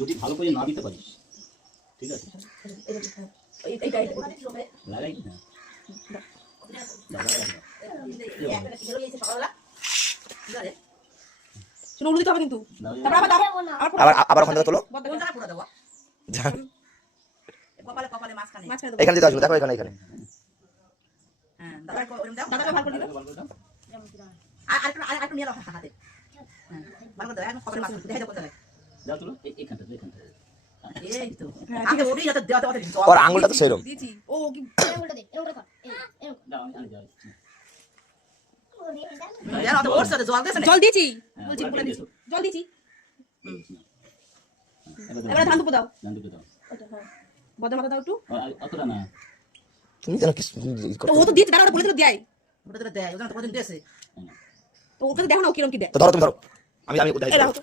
যদি ভালো করে না দিতে পারিস ঠিক আছে লাগাই না শুনো উল্টো দিতে হবে কিন্তু তারপর আবার আবার ওখান থেকে তোলো এখানে দিতে আসবে দেখো এখানে এখানে দাদাকে ভালো করে দিও যাও তুলো এইখানটা ওর আঙুলটা তো সেরকম দিয়েছি ও কি দাও আমি যাই জল দিয়েছি বলছি বলে দিয়েছি জল দিয়েছি এবারে ধান দুটো দাও জান দুটো দাও বদা মাথা দাও একটু অতটা না তুমি যেন কি তো ও তো দিয়েছে দাঁড়া বলে দিল দেয় তো ওকে দেখো না কিরম কি দেয় তো ধরো তুমি ধরো আমি আমি এই রাখো তো।